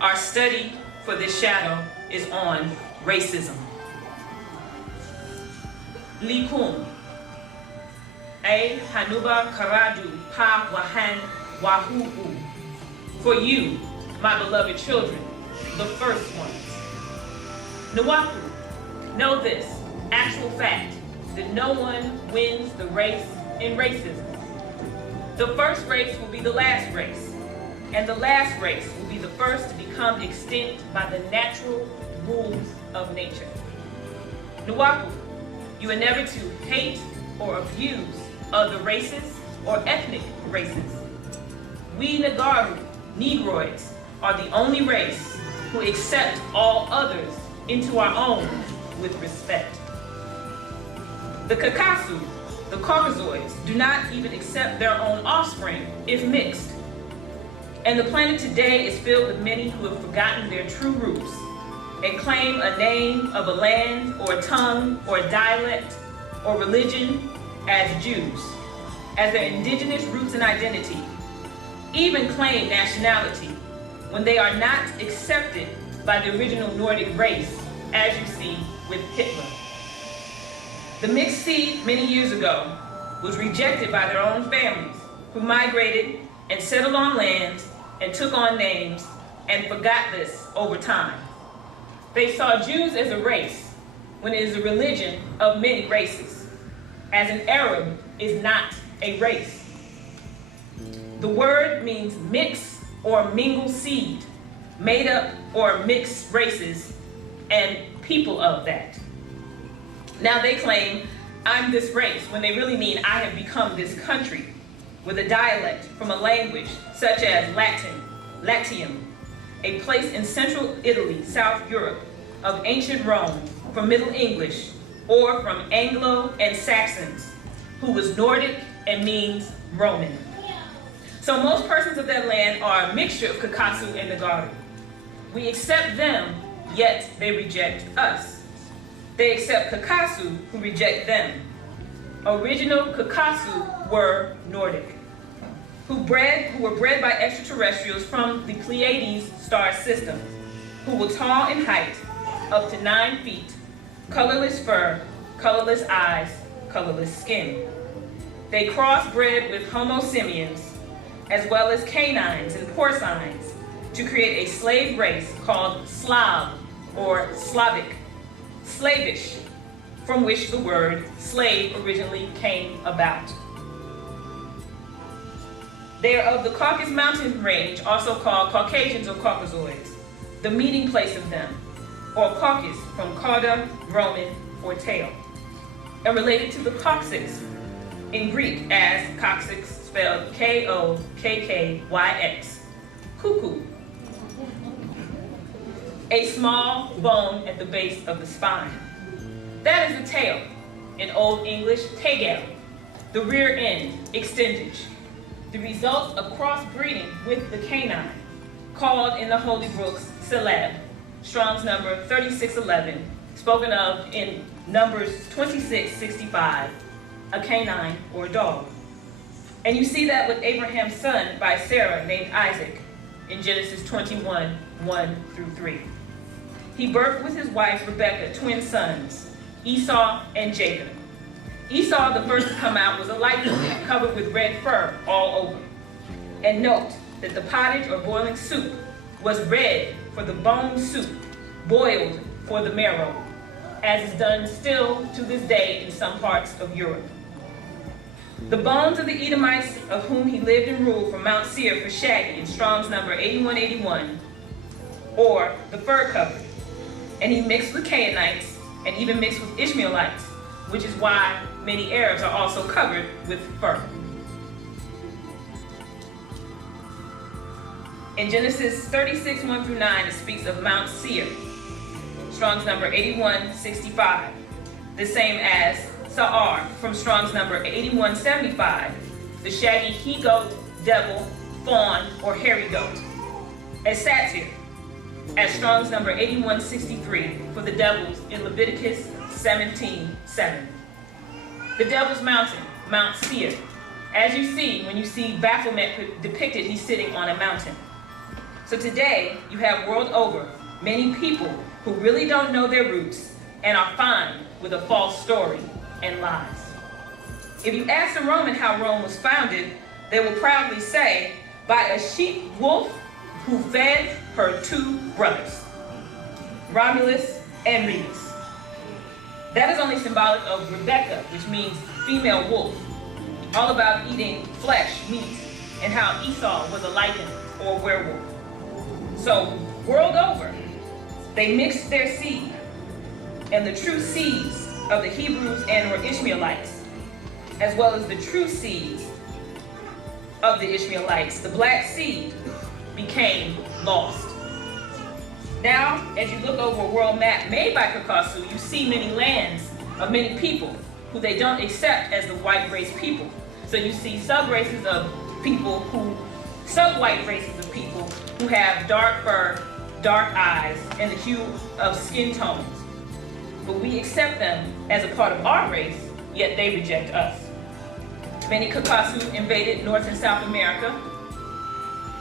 Our study for this shadow is on racism. Likum. A Hanuba Karadu Pa Wahan Wahuhu. For you, my beloved children, the first ones. Nawaku. Know this, actual fact, that no one wins the race in racism. The first race will be the last race, and the last race will be the first to become extinct by the natural rules of nature. Nawaku, you are never to hate or abuse other races or ethnic races. We Nagaru, Negroids, are the only race who accept all others into our own with respect. The Kakasu, the Caucasoids, do not even accept their own offspring if mixed. And the planet today is filled with many who have forgotten their true roots and claim a name of a land or a tongue or a dialect or religion as Jews, as their indigenous roots and identity, even claim nationality when they are not accepted by the original Nordic race, as you see with Hitler. The mixed seed many years ago was rejected by their own families who migrated and settled on lands and took on names and forgot this over time. They saw Jews as a race when it is a religion of many races, as an Arab is not a race. The word means mix or mingle seed, made up or mixed races and people of that. Now they claim, I'm this race, when they really mean I have become this country with a dialect from a language such as Latin, Latium, a place in central Italy, South Europe, of ancient Rome, from Middle English, or from Anglo and Saxons, who was Nordic and means Roman. So most persons of that land are a mixture of Kakasu and Nagaru. We accept them, yet they reject us. They accept Kakasu, who reject them. Original Kakasu were Nordic, who were bred by extraterrestrials from the Pleiades star system, who were tall in height, up to 9 feet, colorless fur, colorless eyes, colorless skin. They crossbred with Homo simians, as well as canines and porcines, to create a slave race called Slav or Slavic, Slavish, from which the word slave originally came about. They are of the Caucasus mountain range, also called Caucasians or Caucasoids, the meeting place of them, or Caucasus from Cauda, Roman, or tail, and related to the coccyx in Greek as coccyx, spelled K-O-K-K-Y-X, cuckoo, a small bone at the base of the spine. That is the tail, in Old English, tegel, the rear end, extendage, the result of crossbreeding with the canine, called in the holy books Celeb, Strong's number 3611, spoken of in Numbers 2665, a canine or a dog. And you see that with Abraham's son by Sarah named Isaac in Genesis 21, 1 through 3. He birthed with his wife Rebekah twin sons, Esau and Jacob. Esau, the first to come out, was a light boy covered with red fur all over. And note that the pottage or boiling soup was red for the bone soup, boiled for the marrow, as is done still to this day in some parts of Europe. The bones of the Edomites of whom he lived and ruled from Mount Seir for Shaggy in Strong's number 8181, or the fur covered. And he mixed with Canaanites and even mixed with Ishmaelites, which is why many Arabs are also covered with fur. In Genesis 36, 1 through 9, it speaks of Mount Seir, Strong's number 8165, the same as Sa'ar from Strong's number 8175, the shaggy he-goat, devil, fawn, or hairy goat. As Satyr, as Strong's number 8163 for the devils in Leviticus 17:7. The devil's mountain, Mount Seir. As you see, when you see Baphomet depicted, he's sitting on a mountain. So today, you have world over many people who really don't know their roots and are fine with a false story and lies. If you ask a Roman how Rome was founded, they will proudly say, by a she-wolf who fed her two brothers, Romulus and Remus. That is only symbolic of Rebecca, which means female wolf, all about eating flesh, meat, and how Esau was a lichen or a werewolf. So, world over, they mixed their seed, and the true seeds of the Hebrews and or Ishmaelites, as well as the true seeds of the Ishmaelites, the black seed, became lost. Now, as you look over a world map made by Kakasu, you see many lands of many people who they don't accept as the white race people. So you see sub-races of people who, sub-white races of people who have dark fur, dark eyes, and the hue of skin tones. But we accept them as a part of our race, yet they reject us. Many Kakasu invaded North and South America,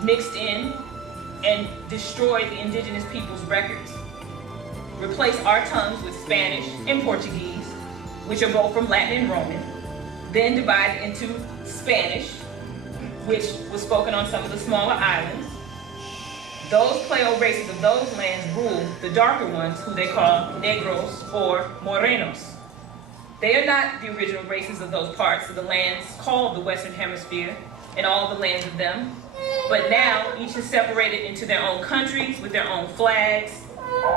mixed in, and destroyed the indigenous people's records. Replaced our tongues with Spanish and Portuguese, which are both from Latin and Roman, then divided into Spanish, which was spoken on some of the smaller islands. Those Pleo races of those lands ruled the darker ones, who they call Negros or Morenos. They are not the original races of those parts of the lands called the Western Hemisphere and all the lands of them. But now each is separated into their own countries with their own flags,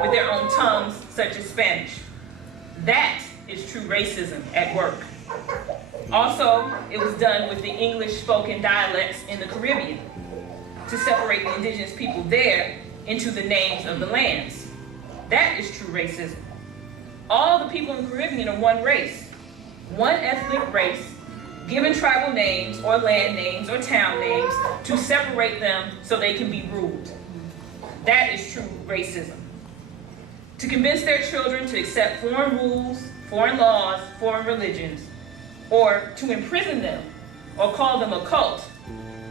with their own tongues, such as Spanish. That is true racism at work. Also, it was done with the English-spoken dialects in the Caribbean to separate the indigenous people there into the names of the lands. That is true racism. All the people in the Caribbean are one race, one ethnic race, given tribal names or land names or town names to separate them so they can be ruled. That is true racism. To convince their children to accept foreign rules, foreign laws, foreign religions, or to imprison them or call them a cult,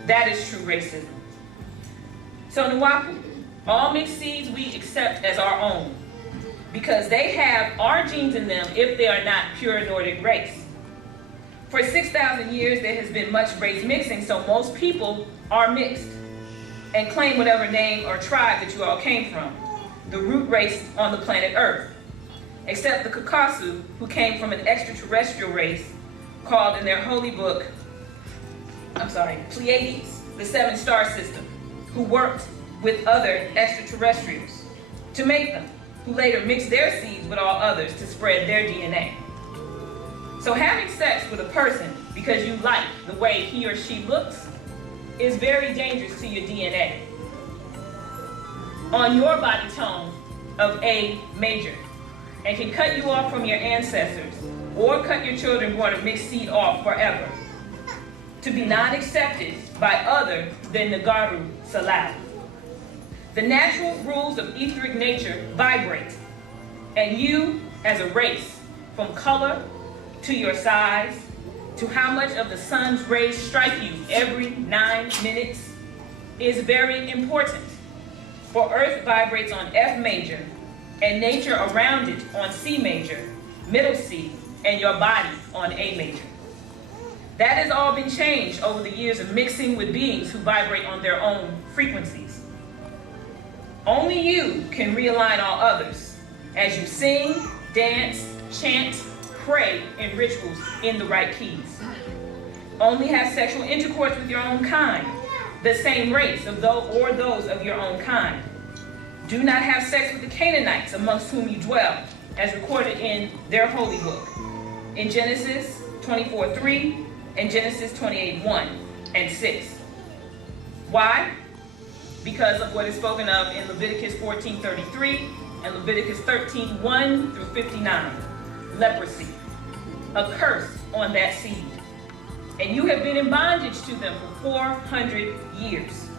that is true racism. So Nuapu, all mixed seeds we accept as our own, because they have our genes in them if they are not pure Nordic race. For 6,000 years, there has been much race mixing, so most people are mixed and claim whatever name or tribe that you all came from, the root race on the planet Earth, except the Kakasu, who came from an extraterrestrial race called in their holy book, Pleiades, the 7-star system, who worked with other extraterrestrials to make them, who later mixed their seeds with all others to spread their DNA. So having sex with a person because you like the way he or she looks is very dangerous to your DNA. On your body tone of A major, and can cut you off from your ancestors or cut your children born of mixed seed off forever, to be non-accepted by other than Nagaru Salau. The natural rules of etheric nature vibrate, and you as a race, from color to your size, to how much of the sun's rays strike you every 9 minutes, is very important. For Earth vibrates on F major, and nature around it on C major, middle C, and your body on A major. That has all been changed over the years of mixing with beings who vibrate on their own frequencies. Only you can realign all others as you sing, dance, chant, pray in rituals in the right keys. Only have sexual intercourse with your own kind, the same race of those of your own kind. Do not have sex with the Canaanites amongst whom you dwell, as recorded in their holy book, in Genesis 24:3 and Genesis 28:1 and 6. Why? Because of what is spoken of in Leviticus 14:33 and Leviticus 13:1 through 59. Leprosy, a curse on that seed. And you have been in bondage to them for 400 years,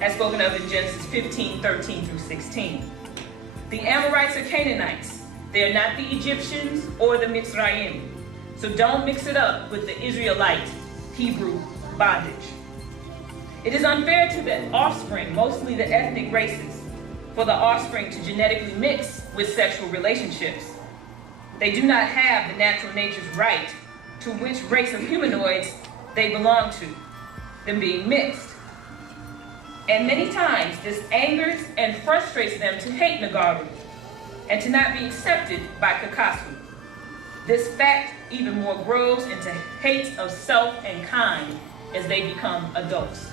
as spoken of in Genesis 15:13 through 16. The Amorites are Canaanites. They are not the Egyptians or the Mitzrayim. So don't mix it up with the Israelite Hebrew bondage. It is unfair to the offspring, mostly the ethnic races, for the offspring to genetically mix with sexual relationships. They do not have the natural nature's right to which race of humanoids they belong to, them being mixed. And many times this angers and frustrates them to hate Nagaru and to not be accepted by Kakasu. This fact even more grows into hate of self and kind as they become adults.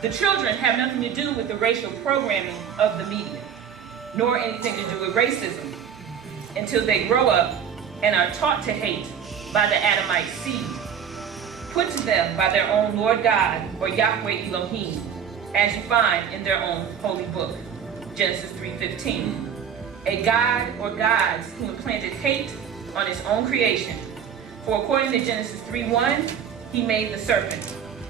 The children have nothing to do with the racial programming of the media, nor anything to do with racism, until they grow up and are taught to hate by the Adamite seed, put to them by their own Lord God or Yahweh Elohim, as you find in their own holy book, Genesis 3:15. A god or gods who implanted hate on his own creation. For according to Genesis 3:1, he made the serpent.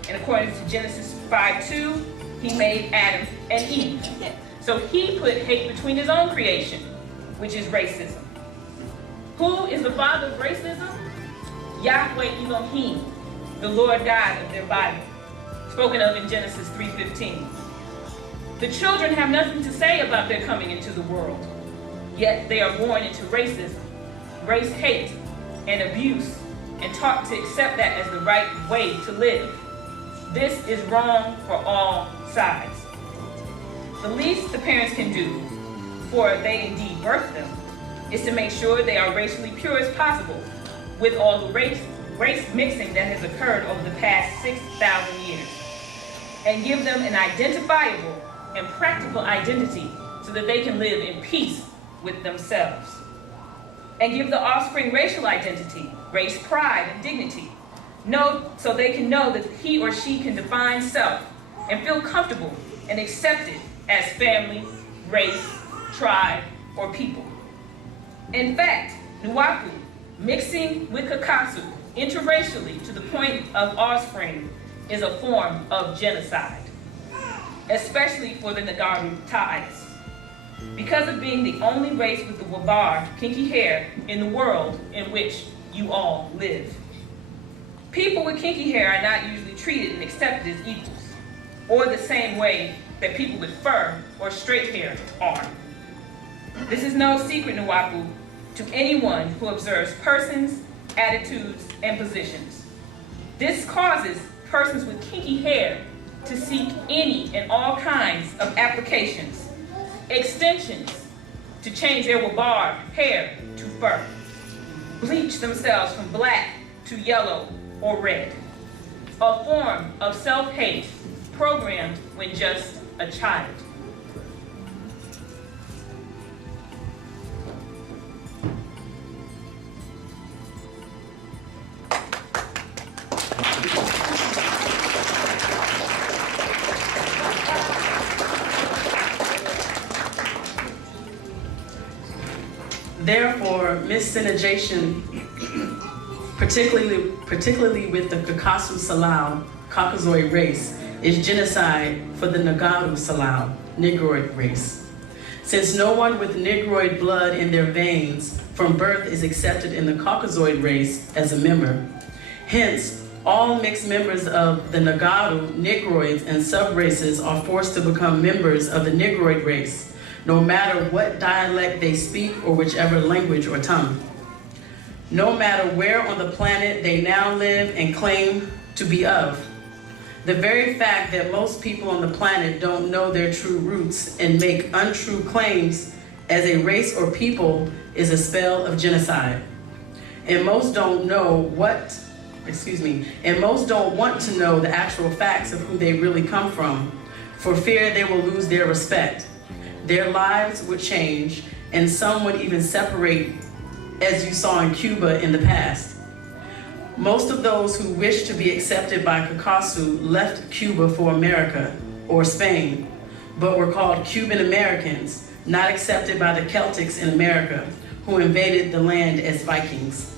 And according to Genesis 5:2, he made Adam and Eve. So he put hate between his own creation, which is racism. Who is the father of racism? Yahweh Elohim, the Lord God of their Bible, spoken of in Genesis 3:15. The children have nothing to say about their coming into the world, yet they are born into racism, race hate, and abuse, and taught to accept that as the right way to live. This is wrong for all sides. The least the parents can do, for they indeed birthed them, is to make sure they are racially pure as possible with all the race mixing that has occurred over the past 6,000 years, and give them an identifiable and practical identity so that they can live in peace with themselves. And give the offspring racial identity, race pride and dignity, so they can know that he or she can define self and feel comfortable and accepted as family, race, tribe, or people. In fact, Nuwapu, mixing with Kakasu interracially to the point of offspring, is a form of genocide, especially for the Nagaru tribes. Because of being the only race with the wabar, kinky hair, in the world in which you all live. People with kinky hair are not usually treated and accepted as equals, or the same way that people with fur or straight hair are. This is no secret, Nuwapu, to anyone who observes persons, attitudes, and positions. This causes persons with kinky hair to seek any and all kinds of applications, extensions, to change their wabar hair to fur, bleach themselves from black to yellow or red, a form of self-hate programmed when just a child. Therefore, miscegenation, particularly with the Kakasu Salau, Caucasoid race, is genocide for the Nagaru Salau, Negroid race. Since no one with Negroid blood in their veins from birth is accepted in the Caucasoid race as a member, hence, all mixed members of the Nagaru, Negroids, and subraces are forced to become members of the Negroid race, no matter what dialect they speak or whichever language or tongue. No matter where on the planet they now live and claim to be of. The very fact that most people on the planet don't know their true roots and make untrue claims as a race or people is a spell of genocide. And most don't want to know the actual facts of who they really come from, for fear they will lose their respect. Their lives would change, and some would even separate, as you saw in Cuba in the past. Most of those who wished to be accepted by Kakasu left Cuba for America or Spain, but were called Cuban Americans, not accepted by the Celtics in America, who invaded the land as Vikings.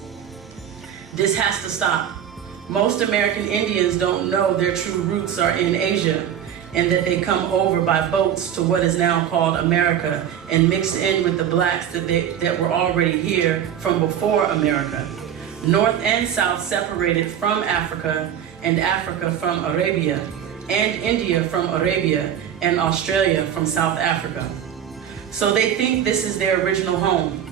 This has to stop. Most American Indians don't know their true roots are in Asia, and that they come over by boats to what is now called America and mix in with the blacks that were already here from before America. North and South separated from Africa and Africa from Arabia, and India from Arabia, and Australia from South Africa. So they think this is their original home.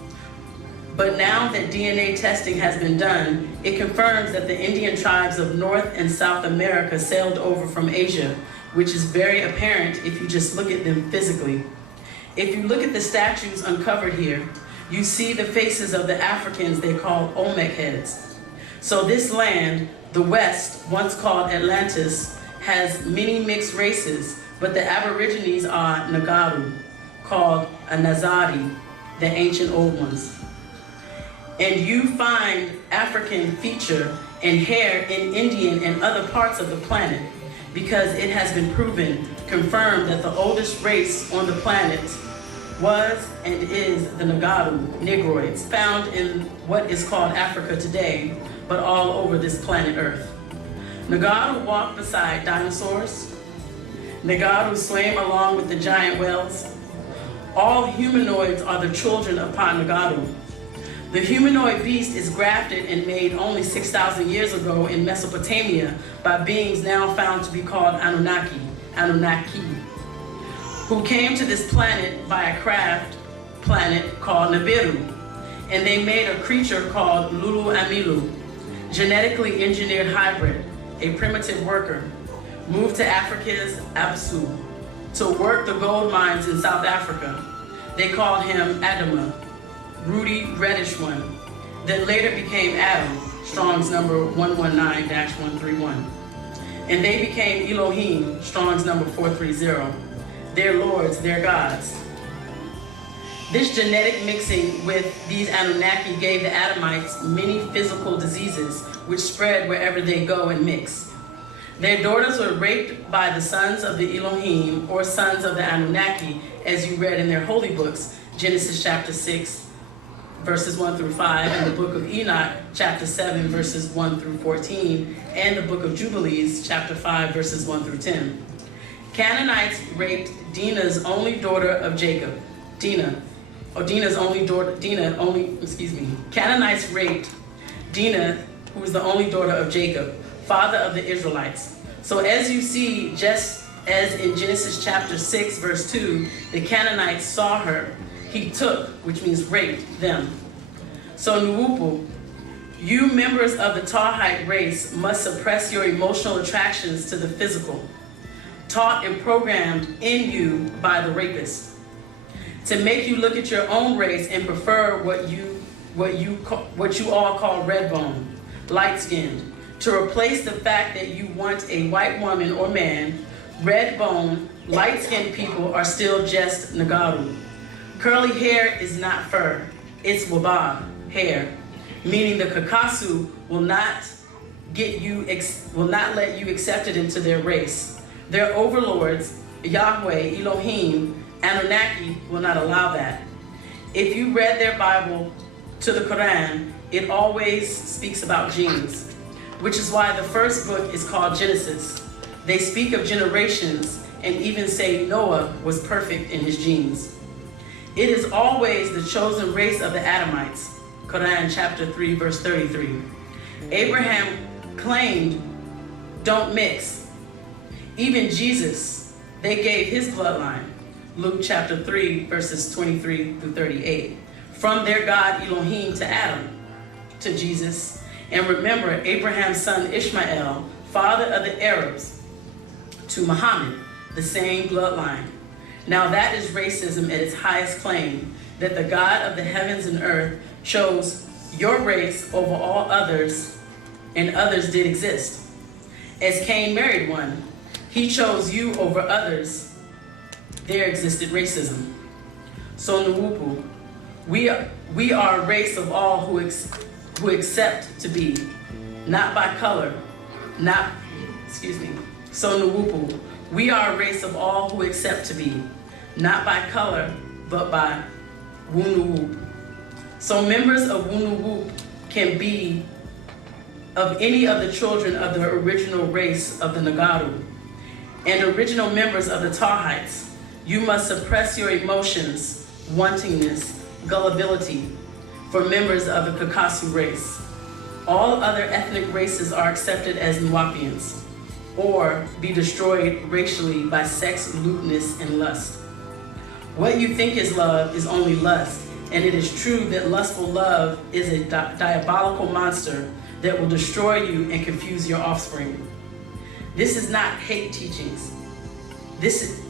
But now that DNA testing has been done, it confirms that the Indian tribes of North and South America sailed over from Asia, which is very apparent if you just look at them physically. If you look at the statues uncovered here, you see the faces of the Africans they call Olmec heads. So this land, the West, once called Atlantis, has many mixed races, but the Aborigines are Nagaru, called Anazari, the ancient old ones. And you find African feature and hair in Indian and other parts of the planet because it has been proven, confirmed that the oldest race on the planet was and is the Nagaru, Negroids, found in what is called Africa today, but all over this planet Earth. Nagaru walked beside dinosaurs. Nagaru swam along with the giant whales. All humanoids are the children of Nagaru. The humanoid beast is grafted and made only 6,000 years ago in Mesopotamia by beings now found to be called Anunnaki, who came to this planet by a craft planet called Nibiru, and they made a creature called Lulu Amilu, genetically engineered hybrid, a primitive worker, moved to Africa's Abasu to work the gold mines in South Africa. They called him Adama, ruddy reddish one, that later became Adam, Strong's number 119-131. And they became Elohim, Strong's number 430, their lords, their gods. This genetic mixing with these Anunnaki gave the Adamites many physical diseases which spread wherever they go and mix. Their daughters were raped by the sons of the Elohim or sons of the Anunnaki, as you read in their holy books, Genesis chapter 6, verses 1 through 5, and the book of Enoch, chapter 7, verses 1 through 14, and the book of Jubilees, chapter 5, verses 1 through 10. Canaanites raped Dinah's only daughter of Jacob. Canaanites raped Dinah, who was the only daughter of Jacob, father of the Israelites. So as you see, just as in Genesis chapter 6, verse 2, the Canaanites saw her, he took, which means raped, them. So Nuupu, you members of the Tahite race must suppress your emotional attractions to the physical, taught and programmed in you by the rapist, to make you look at your own race and prefer what you all call red bone, light-skinned, to replace the fact that you want a white woman or man. Red bone, light-skinned people are still just Nagaru. Curly hair is not fur, it's wabah, hair, meaning the Kakasu will not let you accepted into their race. Their overlords, Yahweh, Elohim, Anunnaki, will not allow that. If you read their Bible to the Quran, it always speaks about genes, which is why the first book is called Genesis. They speak of generations and even say Noah was perfect in his genes. It is always the chosen race of the Adamites, Quran chapter 3, verse 33. Abraham claimed, don't mix. Even Jesus, they gave his bloodline, Luke chapter 3, verses 23 through 38, from their God Elohim to Adam, to Jesus. And remember, Abraham's son Ishmael, father of the Arabs, to Muhammad, the same bloodline. Now that is racism at its highest claim, that the God of the heavens and earth chose your race over all others, and others did exist. As Cain married one, he chose you over others. There existed racism. So Nuupu, we are a race of all who accept to be, not by color, So Nuupu, we are a race of all who accept to be, not by color, but by Wunuwup. So members of Wunuwup can be of any of the children of the original race of the Nagaru and original members of the Tahites. You must suppress your emotions, wantingness, gullibility for members of the Kakasu race. All other ethnic races are accepted as Nuwapians. or be destroyed racially by sex, lewdness, and lust. What you think is love is only lust, and it is true that lustful love is a diabolical monster that will destroy you and confuse your offspring. This is not hate teachings. This,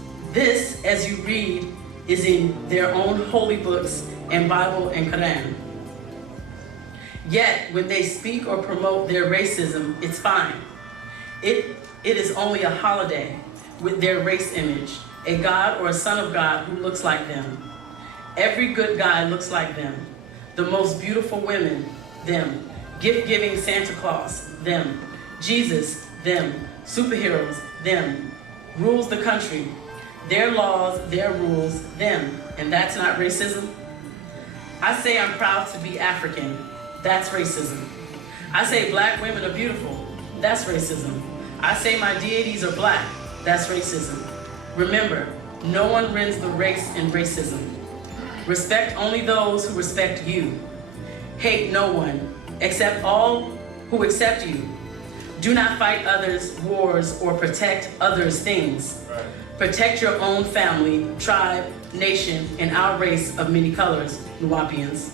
as you read, is in their own holy books and Bible and Quran. Yet, when they speak or promote their racism, it's fine. It is only a holiday with their race image, a god or a son of God who looks like them. Every good guy looks like them. The most beautiful women, them. Gift-giving Santa Claus, them. Jesus, them. Superheroes, them. Rules the country. Their laws, their rules, them. And that's not racism? I say I'm proud to be African. That's racism. I say black women are beautiful. That's racism. I say my deities are black. That's racism. Remember, no one wins the race in racism. Respect only those who respect you. Hate no one, accept all who accept you. Do not fight others' wars or protect others' things. Right. Protect your own family, tribe, nation, and our race of many colors, Nuwapians.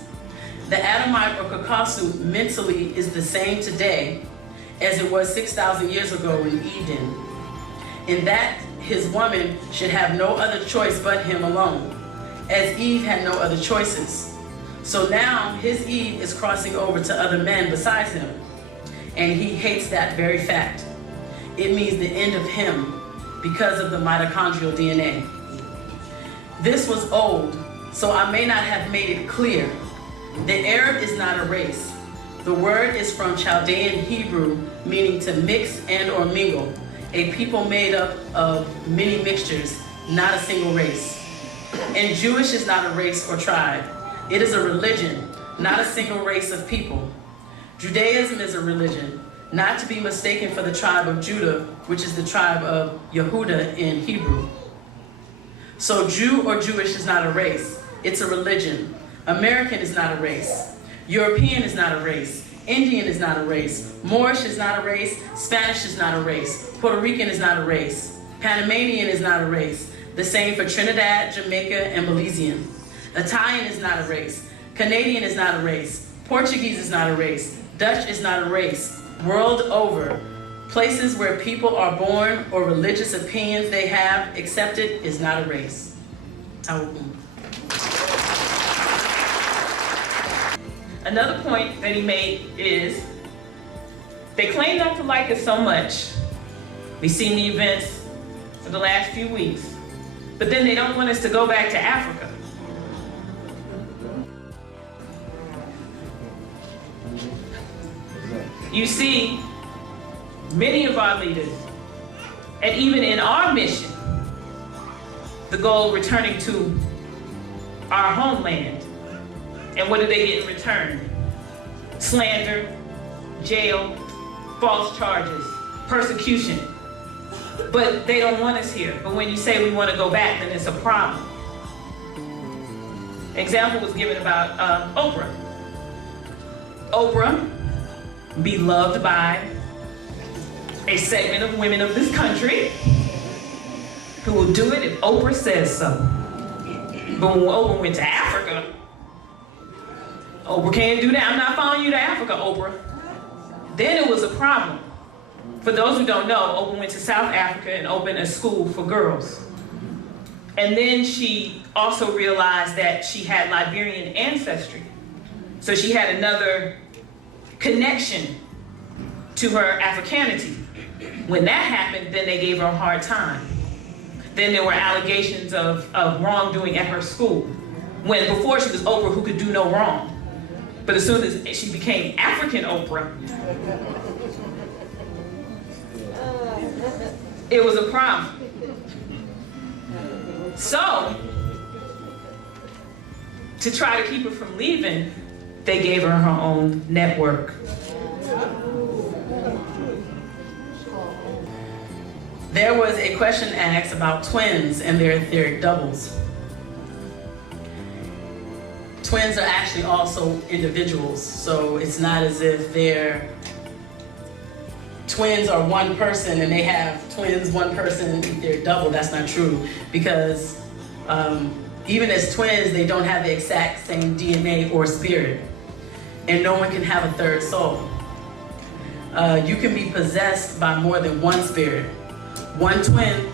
The Adamite or Kakasu mentally is the same today as it was 6,000 years ago in Eden, in that his woman should have no other choice but him alone, as Eve had no other choices. So now his Eve is crossing over to other men besides him, and he hates that very fact. It means the end of him because of the mitochondrial DNA. This was old, so I may not have made it clear. The Arab is not a race. The word is from Chaldean Hebrew, meaning to mix and or mingle, a people made up of many mixtures, not a single race. And Jewish is not a race or tribe. It is a religion, not a single race of people. Judaism is a religion, not to be mistaken for the tribe of Judah, which is the tribe of Yehuda in Hebrew. So Jew or Jewish is not a race, it's a religion. American is not a race. European is not a race. Indian is not a race. Moorish is not a race. Spanish is not a race. Puerto Rican is not a race. Panamanian is not a race. The same for Trinidad, Jamaica, and Belizean. Italian is not a race. Canadian is not a race. Portuguese is not a race. Dutch is not a race. World over, places where people are born or religious opinions they have accepted is not a race. Atum. Another point that he made is, they claim not to like us so much. We've seen the events for the last few weeks, but then they don't want us to go back to Africa. You see, many of our leaders, and even in our mission, the goal returning to our homeland. And what do they get in return? Slander, jail, false charges, persecution. But they don't want us here. But when you say we want to go back, then it's a problem. Example was given about Oprah. Oprah, beloved by a segment of women of this country, who will do it if Oprah says so. But when Oprah went to Africa, Oprah can't do that. I'm not following you to Africa, Oprah. Then it was a problem. For those who don't know, Oprah went to South Africa and opened a school for girls. And then she also realized that she had Liberian ancestry. So she had another connection to her Africanity. When that happened, then they gave her a hard time. Then there were allegations of wrongdoing at her school. When before she was Oprah, who could do no wrong. But as soon as she became African Oprah, it was a problem. So, to try to keep her from leaving, they gave her her own network. There was a question asked about twins and their etheric doubles. Twins are actually also individuals, so it's not as if they're twins are one person and they have twins, one person, they're double. That's not true, because even as twins, they don't have the exact same DNA or spirit, and no one can have a third soul. You can be possessed by more than one spirit. One twin,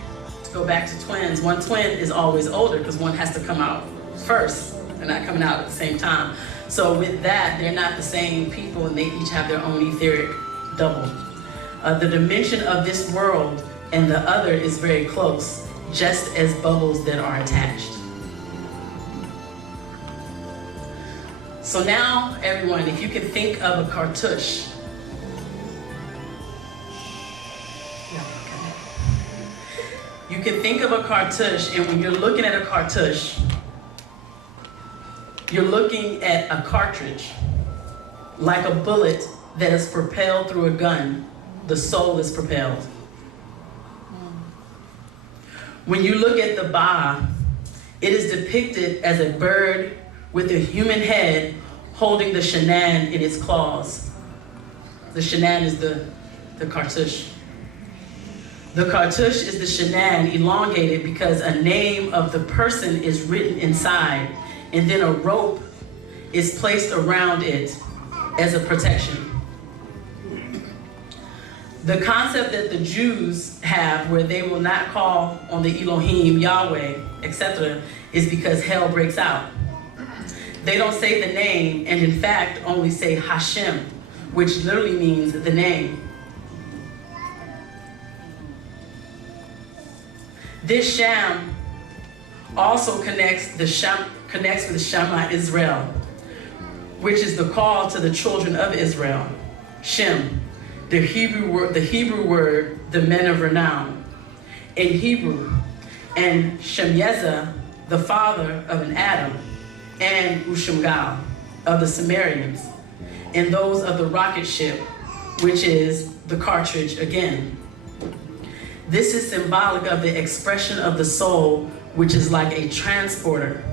to go back to twins, one twin is always older because one has to come out first. They're not coming out at the same time. So with that, they're not the same people, and they each have their own etheric double. The dimension of this world and the other is very close, just as bubbles that are attached. So now, everyone, if you can think of a cartouche. You can think of a cartouche, and when you're looking at a cartouche, you're looking at a cartridge, like a bullet that is propelled through a gun. The soul is propelled. When you look at the BABAH, it is depicted as a bird with a human head holding the shanan in its claws. The shanan is the cartouche. The cartouche is the shanan elongated because a name of the person is written inside, and then a rope is placed around it as a protection. The concept that the Jews have, where they will not call on the Elohim, Yahweh, etc., is because hell breaks out. They don't say the name, and in fact only say Hashem, which literally means the name. This Sham also connects with Shema Israel, which is the call to the children of Israel. Shem, the Hebrew word, the men of renown, in Hebrew, and Shemyeza, the father of an Adam, and Ushemgal of the Sumerians, and those of the rocket ship, which is the cartridge again. This is symbolic of the expression of the soul, which is like a transporter,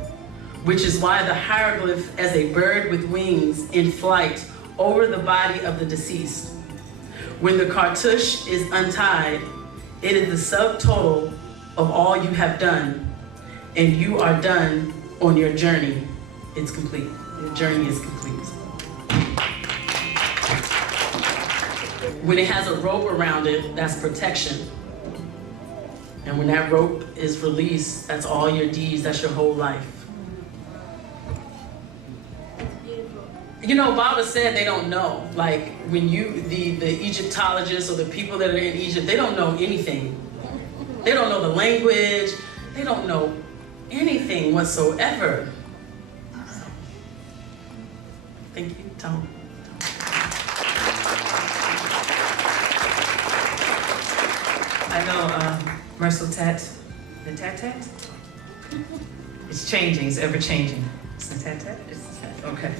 which is why the hieroglyph as a bird with wings in flight over the body of the deceased. When the cartouche is untied, it is the subtotal of all you have done, and you are done on your journey. It's complete. Your journey is complete. When it has a rope around it, that's protection. And when that rope is released, that's all your deeds, that's your whole life. You know, Baba said they don't know. Like, when the Egyptologists or the people that are in Egypt, they don't know anything. They don't know the language. They don't know anything whatsoever. So, thank you, Tom. I know Merytat, Natatat? It's changing, it's ever changing. It's Natatat? Okay.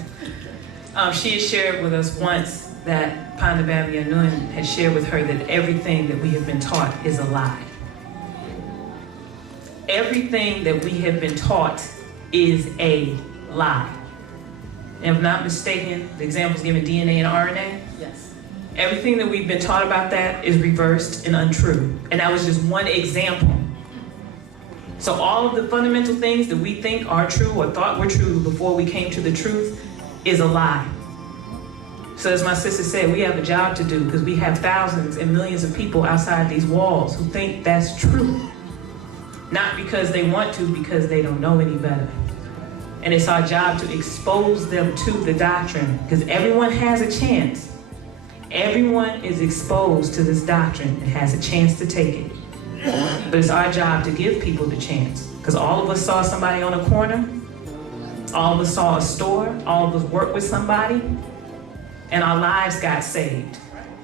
She had shared with us once that YAANANAN had shared with her that everything that we have been taught is a lie. Everything that we have been taught is a lie. And if I'm not mistaken, the examples given DNA and RNA? Yes. Everything that we've been taught about that is reversed and untrue. And that was just one example. So all of the fundamental things that we think are true or thought were true before we came to the truth is a lie. So as my sister said, we have a job to do because we have thousands and millions of people outside these walls who think that's true. Not because they want to, because they don't know any better. And it's our job to expose them to the doctrine, because everyone has a chance. Everyone is exposed to this doctrine and has a chance to take it. But it's our job to give people the chance, because all of us saw somebody on a corner, all of us saw a store, all of us worked with somebody, and our lives got saved.